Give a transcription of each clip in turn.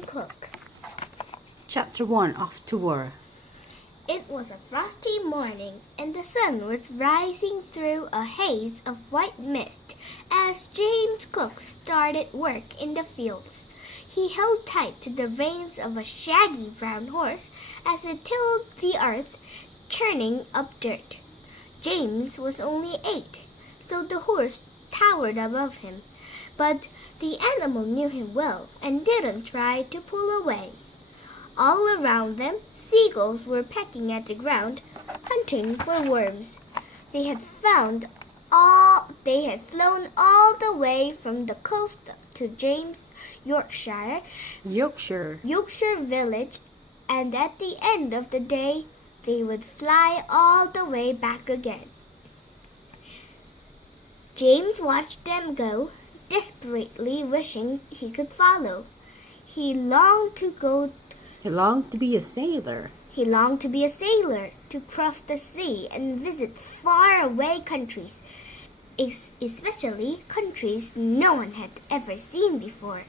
Captain Cook. Chapter 1, Off to War. It was a frosty morning, and the sun was rising through a haze of white mist as James Cook started work in the fields. He held tight to the reins of a shaggy brown horse as it tilled the earth, churning up dirt. James was only 8, so the horse towered above him, but the animal knew him well and didn't try to pull away. All around them, seagulls were pecking at the ground, hunting for worms. They had flown all the way from the coast to James, Yorkshire village, and at the end of the day, they would fly all the way back again. James watched them go, desperately wishing he could follow. He longed to be a sailor, to cross the sea and visit faraway countries, especially countries no one had ever seen before.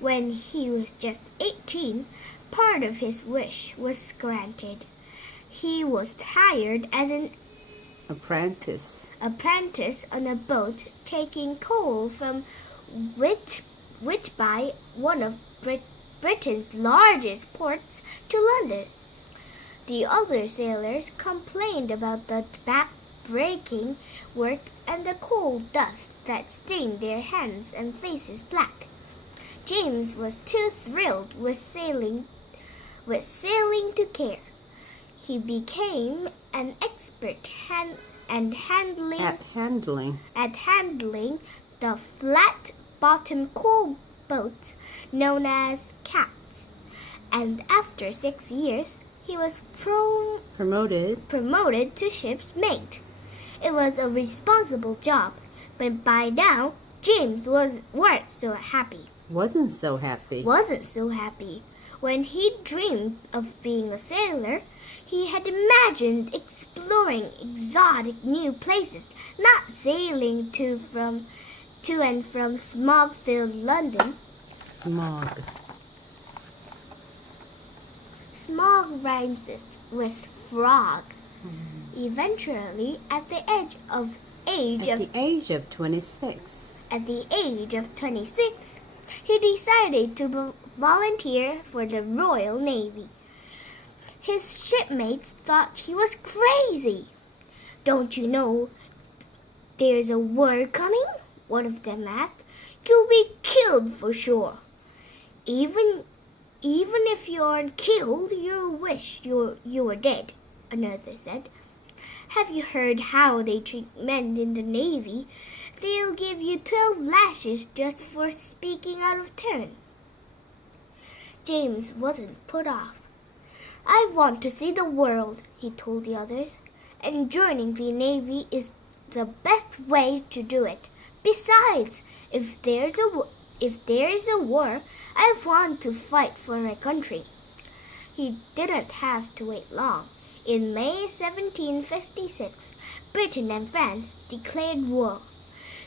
When he was just 18, part of his wish was granted. He was hired as an apprentice on a boat taking coal from Whitby, one of Britain's largest ports, to London. The other sailors complained about the back-breaking work and the coal dust that stained their hands and faces black. James was too thrilled with sailing to care. He became an expert at handling the flat-bottomed coal boats known as cats. And after 6 years, he was promoted to ship's mate. It was a responsible job, but by now, James wasn't so happy. When he dreamed of being a sailor, he had imagined exploring exotic new places, not sailing to and from smog-filled London. Smog rhymes with frog. Eventually, at the age of 26, he decided to volunteer for the Royal Navy. His shipmates thought he was crazy. "Don't you know there's a war coming?" one of them asked. "You'll be killed for sure." Even if you aren't killed, you'll wish you were dead," another said. "Have you heard how they treat men in the Navy? They'll give you 12 lashes just for speaking out of turn." James wasn't put off. "I want to see the world," he told the others, "and joining the Navy is the best way to do it. Besides, if there is a war, I want to fight for my country." He didn't have to wait long. In May 1756, Britain and France declared war.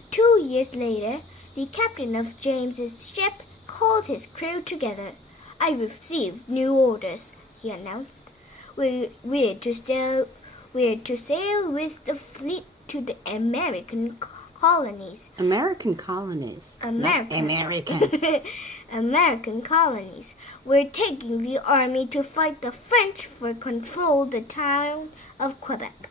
2 years later, the captain of James's ship called his crew together. "I received new orders," he announced. We're to sail with the fleet to the American colonies. American colonies. Not American. American colonies. We're taking the army to fight the French for control the town of Quebec.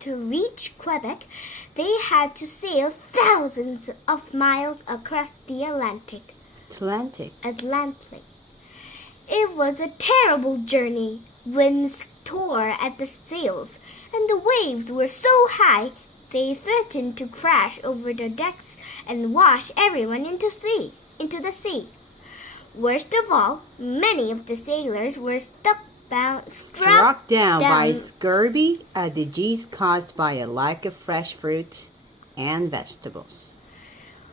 To reach Quebec, they had to sail thousands of miles across the Atlantic. It was a terrible journey. Winds tore at the sails, and the waves were so high they threatened to crash over the decks and wash everyone into the sea. Worst of all, many of the sailors were struck down by scurvy, a disease caused by a lack of fresh fruit and vegetables.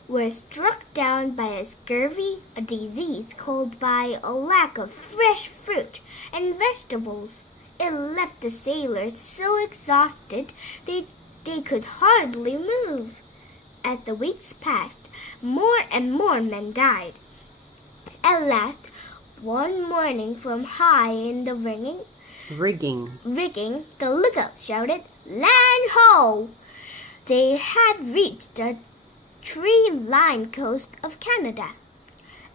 Were struck down by a scurvy, a disease caused by a lack of fresh fruit and vegetables. It left the sailors so exhausted they could hardly move. As the weeks passed, more and more men died. At last, one morning from high in the Rigging. the lookout shouted, "Land ho!" They had reached the tree-lined coast of Canada.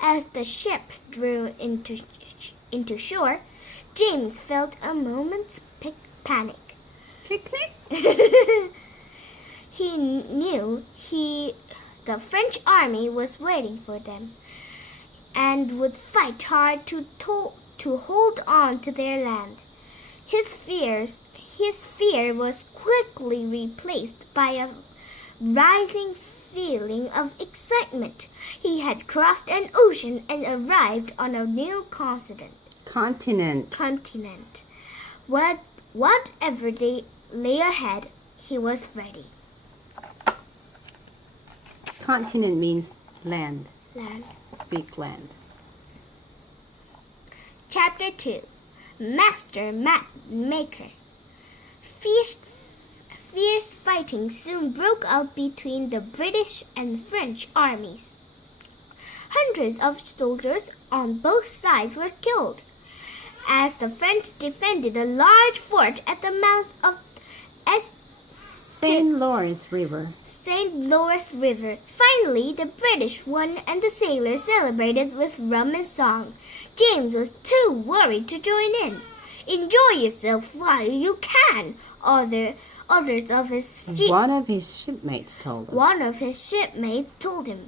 As the ship drew into shore, James felt a moment's panic. Click, click. He knew the French army was waiting for them and would fight hard to hold on to their land. His fear was quickly replaced by a rising feeling of excitement. He had crossed an ocean and arrived on a new Continent. Whatever lay ahead, he was ready. Continent means land. Land. Big land. Chapter 2. Master Map Maker. Fierce fighting soon broke out between the British and French armies. Hundreds of soldiers on both sides were killed as the French defended a large fort at the mouth of St. Lawrence River. Finally, the British won and the sailors celebrated with rum and song. James was too worried to join in. "Enjoy yourself while you can," One of his shipmates told him.